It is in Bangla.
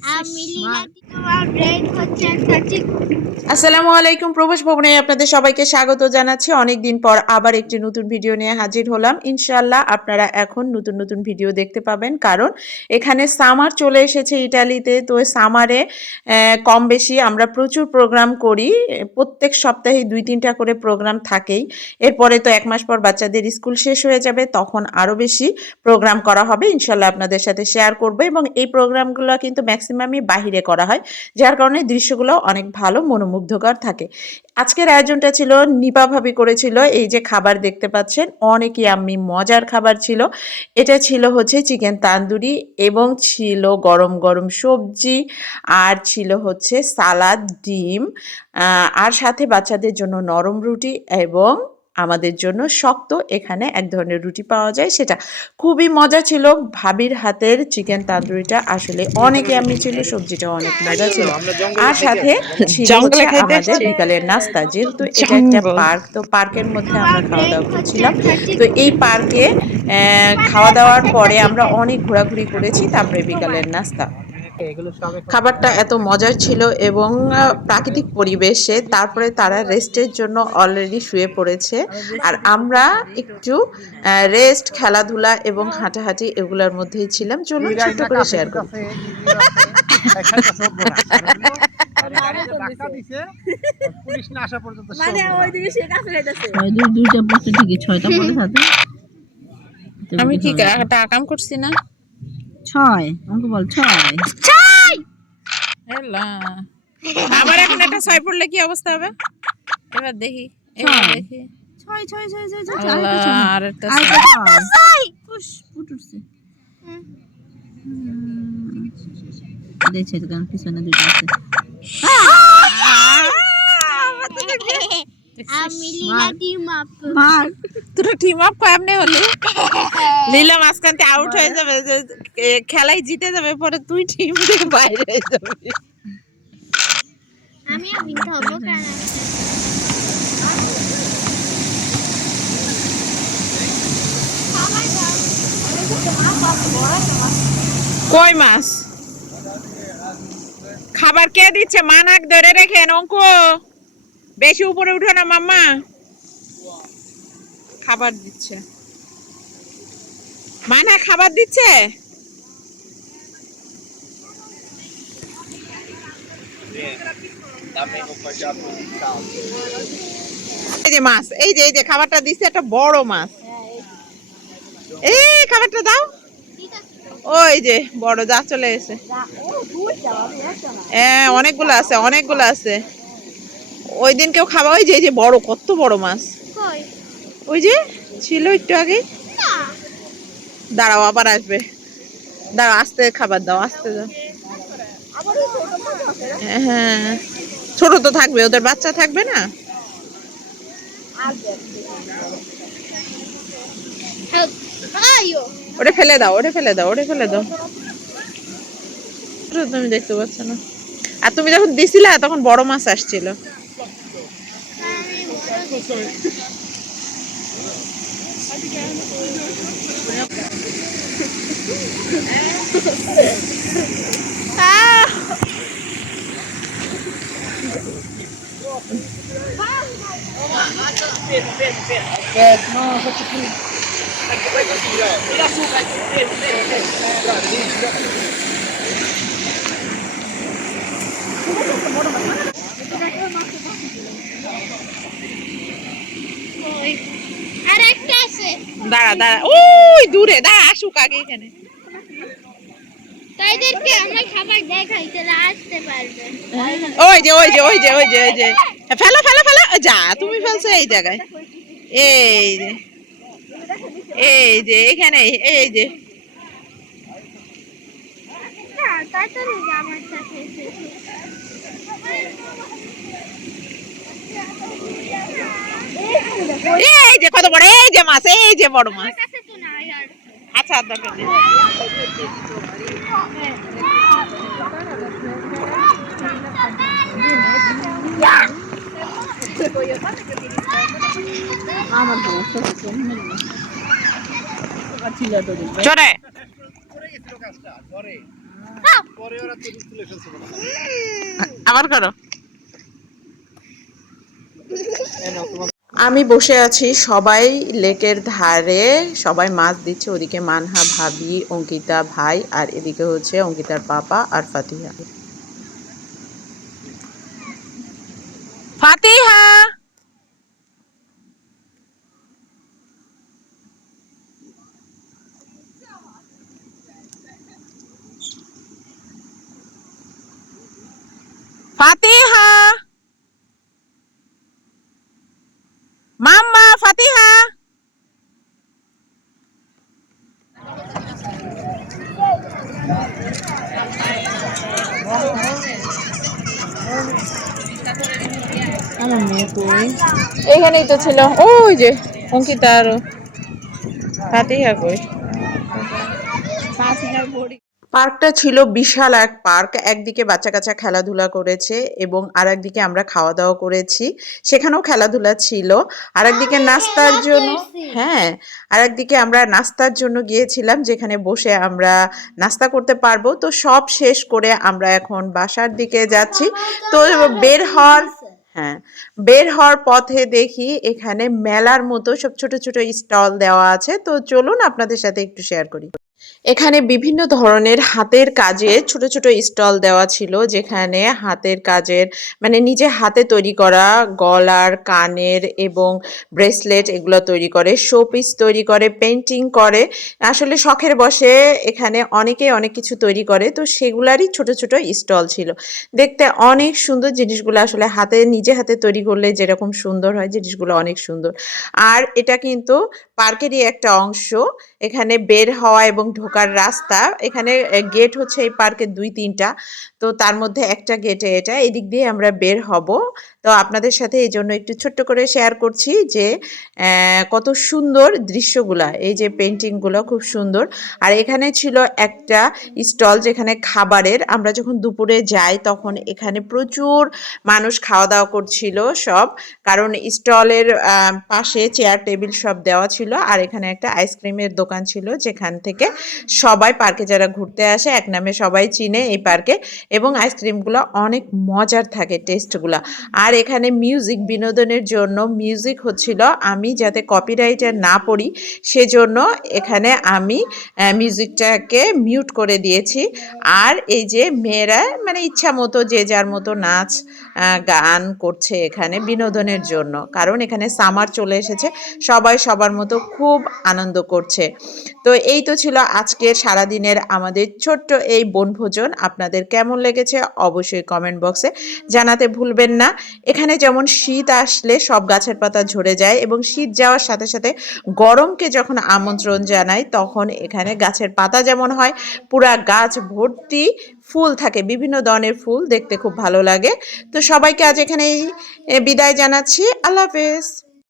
Amili ah, lagi. আসসালামু আলাইকুম প্রবেশ ভবনে আপনাদের সবাইকে স্বাগত জানাচ্ছি। অনেক দিন পর আবার একটি নতুন ভিডিও নিয়ে হাজির হলাম। ইনশাল্লাহ আপনারা এখন নতুন নতুন ভিডিও দেখতে পাবেন। কারণ এখানে সামার চলে এসেছে ইটালিতে। তো সামারে কম বেশি আমরা প্রচুর প্রোগ্রাম করি। প্রত্যেক সপ্তাহে দুই তিনটা করে প্রোগ্রাম থাকেই। এরপরে তো এক মাস পর বাচ্চাদের স্কুল শেষ হয়ে যাবে, তখন আরও বেশি প্রোগ্রাম করা হবে। ইনশাল্লাহ আপনাদের সাথে শেয়ার করব এবং এই প্রোগ্রামগুলো কিন্তু ম্যাক্সিমামই বাহিরে করা হয়। যার কারণে দৃশ্যগুলো অনেক ভালো, মনোমুগ্ধকর থাকে। আজকের আয়োজনটা ছিল, নিপা ভাবি করেছিল, এই যে খাবার দেখতে পাচ্ছেন অনেকই আমি মজার খাবার ছিল। এটা ছিল হচ্ছে চিকেন তান্দুরি এবং ছিল গরম গরম সবজি আর ছিল হচ্ছে সালাদ, ডিম আর সাথে বাচ্চাদের জন্য নরম রুটি এবং আমাদের জন্য শক্ত। এখানে এক ধরনের রুটি পাওয়া যায় সেটা খুবই মজা ছিল। ভাবির হাতের চিকেন তান্দুরিটা আসলে অনেকে আমি ছিল সবজিটা অনেক মজা ছিল। আর সাথে আমাদের বিকালের নাস্তা। যেহেতু এটা একটা পার্ক তো পার্কের মধ্যে আমরা খাওয়া দাওয়া করছিলাম। তো এই পার্কে আহ, খাওয়া দাওয়ার পরে আমরা অনেক ঘোরাঘুরি করেছি তারপরে বিকালের নাস্তা। খাবারটা এত মজার ছিল এবং প্রাকৃতিক পরিবেশে তারপরে তারা রেস্টের জন্য অলরেডি শুয়ে পড়েছে আর আমরা একটু রেস্ট খেলাধুলা এবং হাঁটাহাঁটি এগুলোর মধ্যেই ছিলাম চলুন ছোট্ট করে শেয়ার করি মানে আমি কি আকাম করছি না ছয় আমাকে বল ছয়। হেলা। আবার এখন একটা ছয় পড়লে কি অবস্থা হবে? এবার দেখি এবার ছয়। দেখি। ছয় ছয় ছয় ছয় ছয় আর একটা ছয়। ছয়। ফুট উঠছে। দেখছে কারণ পিছনে দুটো আছে আমি লীলাদি মাপ মার তোরা টিম আপ কেমনে হলি? লীলা মাঝখানতে আউট হয়ে যাবে খেলায় জিতে যাবে পরে তুই টিম থেকে বাইরে হয়ে যাবি। আমি কই মাছ খাবার কে দিচ্ছে? মানাক ধরে রেখেন অঙ্ক। বেশি উপরে উঠো না মাম্মা। খাবার দিচ্ছে। মানা খাবার দিচ্ছে? এই যে মাছ এই যে এই যে খাবারটা দিচ্ছে একটা বড় মাছ। এই খাবারটা দাও। ওই যে বড় যা চলে এসে। হ্যাঁ অনেকগুলো আছে অনেকগুলো আছে। ওই দিন কেউ খাওয়া ওই যে যে বড় কত বড় মাছ। ওই যে ছিল একটু আগে। দাঁড়াও আবার আসবে। দাঁড়াও আস্তে খাবার দাও আস্তে দাও। হ্যাঁ ছোট তো থাকবে ওদের বাচ্চা থাকবে না। আইও ওটা ফেলে দাও ওটা ফেলে দাও ওটা ফেলে দাও। তুমি দেখতে পাচ্ছ না। আর তুমি যখন দিছিলা তখন বড় মাছ আসছিল। Sorry. ah! Pedro, Pedro, Pedro. Pedro, não, vou te Vai conseguir, ó. Tira açúcar, Pedro, Pedro, Pedro. Brasil, tira açúcar. আর একটা আছে। দাঁড়া দাঁড়া। ওই দূরে দাঁড়া আসুক আগে এখানে। তাইদেরকে আমরা খাবার দেখাই তাহলে আসতে পারবে। ওই যে ওই যে ওই যে ওই যে ওই যে। ফেলো ফেলো ফেলো। যা তুমি ফেলছো এই জায়গায়। এই যে এই যে এখানে এই যে। না তাড়াতাড়ি যা আমার সাথে এসে। এই যে কত বড়, এই যে মাছ, এই যে বড় মাছ। আচ্ছা দরকার চলে। আবার করো। আমি বসে আছি সবাই লেকের ধারে, সবাই মাছ দিচ্ছে, ওদিকে মানহা ভাবি, অঙ্কিতা ভাই, আর এদিকে হচ্ছে অঙ্কিতার পাপা আর ফাতিহা। ফাতিহা! ফাতিহা মাম্মা ফাতিহা এখানেই তো ছিল। ওই যে অঙ্কিতা আর ফাতিহা কই? পার্কটা ছিল বিশাল এক পার্ক। একদিকে বাচ্চা কাচ্চা খেলাধুলা করেছে এবং আর একদিকে আমরা খাওয়া দাওয়া করেছি। সেখানেও খেলাধুলা ছিল। আর একদিকে নাস্তার জন্য হ্যাঁ আর একদিকে আমরা নাস্তার জন্য গিয়েছিলাম যেখানে বসে আমরা নাস্তা করতে পারব। তো সব শেষ করে আমরা এখন বাসার দিকে যাচ্ছি। তো বের হওয়ার হ্যাঁ বের হওয়ার পথে দেখি এখানে মেলার মতো সব ছোট ছোট স্টল দেওয়া আছে। তো চলুন আপনাদের সাথে একটু শেয়ার করি। এখানে বিভিন্ন ধরনের হাতের কাজে ছোট ছোট স্টল দেওয়া ছিল, যেখানে হাতের কাজের মানে নিজে হাতে তৈরি করা গলার, কানের এবং ব্রেসলেট এগুলো তৈরি করে, শোপিস তৈরি করে পেন্টিং করে। আসলে শখের বসে এখানে অনেকেই অনেক কিছু তৈরি করে, তো সেগুলারই ছোট ছোট স্টল ছিল। দেখতে অনেক সুন্দর জিনিসগুলো আসলে হাতে, নিজে হাতে তৈরি করলে যেরকম সুন্দর হয়, জিনিসগুলো অনেক সুন্দর। আর এটা কিন্তু পার্কেরই একটা অংশ। এখানে বের হওয়া এবং ঢোকার রাস্তা। এখানে গেট হচ্ছে এই পার্কের দুই তিনটা। তো তার মধ্যে একটা গেটে এটা। এদিক দিয়ে আমরা বের হব। তো আপনাদের সাথে এই জন্য একটু ছোট্ট করে শেয়ার করছি যে কত সুন্দর দৃশ্যগুলা। এই যে পেন্টিংগুলো খুব সুন্দর। আর এখানে ছিল একটা স্টল যেখানে খাবারের। আমরা যখন দুপুরে যাই তখন এখানে প্রচুর মানুষ খাওয়া দাওয়া করছিল সব। কারণ স্টলের পাশে চেয়ার টেবিল সব দেওয়া ছিল। আর এখানে একটা আইসক্রিমের দোকান ছিল যেখান থেকে সবাই পার্কে যারা ঘুরতে আসে, এক নামে সবাই চিনে এই পার্কে এবং আইসক্রিমগুলো অনেক মজার থাকে টেস্টগুলো আর এখানে মিউজিক বিনোদনের জন্য মিউজিক হচ্ছিল আমি যাতে কপিরাইটার না পড়ি সেজন্য এখানে আমি মিউজিকটাকে মিউট করে দিয়েছি। আর এই যে মেয়েরা মানে ইচ্ছা মতো যে যার মতো নাচ গান করছে এখানে বিনোদনের জন্য। কারণ এখানে সামার চলে এসেছে। সবাই সবার মতো খুব আনন্দ করছে। তো এই তো ছিল আজকের সারাদিনের আমাদের ছোট্ট এই বনভোজন। আপনাদের কেমন লেগেছে অবশ্যই কমেন্ট বক্সে জানাতে ভুলবেন না। এখানে যেমন শীত আসলে সব গাছের পাতা ঝরে যায় এবং শীত যাওয়ার সাথে সাথে গরমকে যখন আমন্ত্রণ জানায় তখন এখানে গাছের পাতা যেমন হয়, পুরা গাছ ভর্তি ফুল থাকে, বিভিন্ন ধরনের ফুল দেখতে খুব ভালো লাগে। তো সবাইকে আজ এখানেই বিদায় জানাচ্ছি। আল্লাহ হাফেজ।